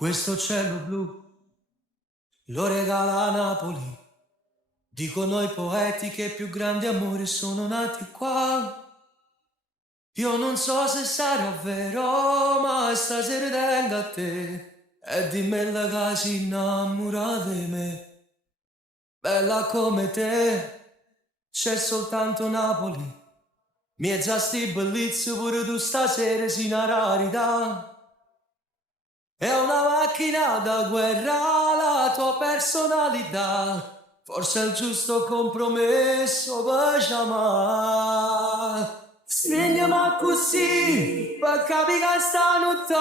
Questo cielo blu lo regala Napoli. Dicono i poeti che i più grandi amori sono nati qua. Io non so se sarà vero, ma stasera tengo a te e dimmi la che si innamora di me. Bella come te, c'è soltanto Napoli. Miezza sti bellezze pure tu stasera sei una rarità. È una macchina da guerra la tua personalità. Forse è il giusto compromesso per chiamare. Svegliami così, per capire che stanotte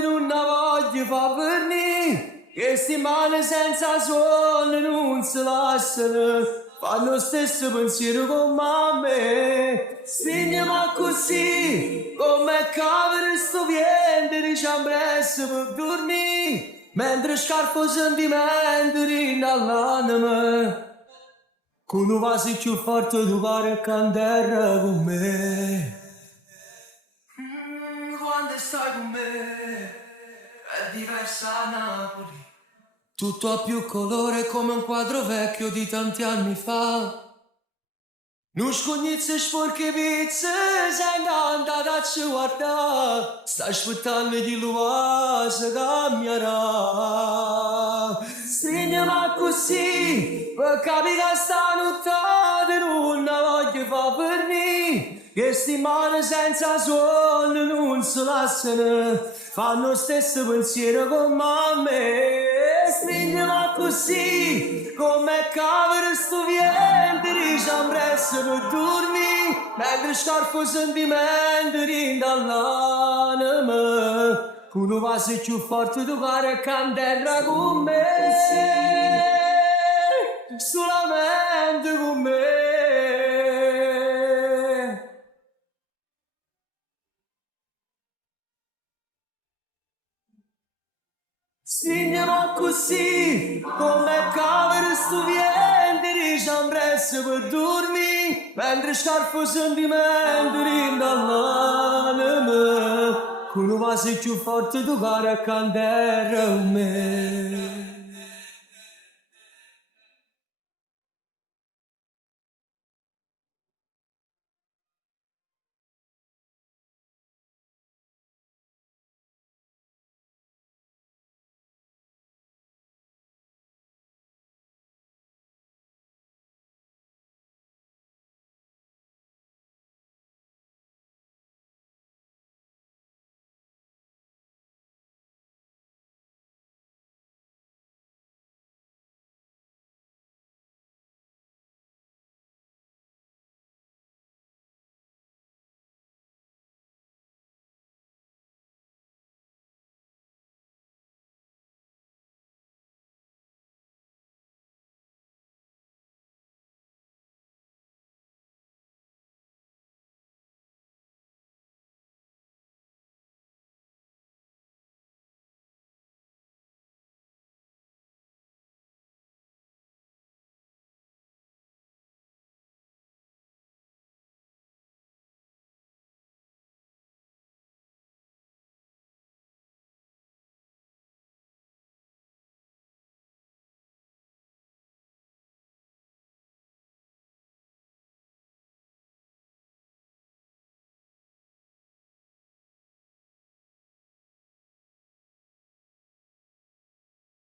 non voglio far venire. Che sti mani senza sonno non si lasciano. Fanno lo stesso pensiero con me. Svegliami così, come cavolo sto viendo, ci ambresse per dormire. Mentre scarpo sentimenti rinall'anima. Con un vaso più forte tu pare candela con me. Quando stai con me è diversa Napoli. Tutto ha più colore come un quadro vecchio di tanti anni fa. Non scognizze sporche pizze, sei andata a ci guardare. Stai aspettando di lui se cambierà. Stringiami così, per capire che stanotte non voglio far venire. Che sti mani senza sonno non si lasciano. Fanno lo stesso pensiero con me. Stringiami così, come cavolo sto vento, ci ambresse per dormire, mentre scarpo sentimenti rindall'anima. Con un vaso più forte tu pare candela con me, solamente con me. Stringiamo così, come cavolo sto vento, ci ambresse per dormire, mentre scarpo sentimenti rindall'anima. Con un vaso più forte tu pare candela con me.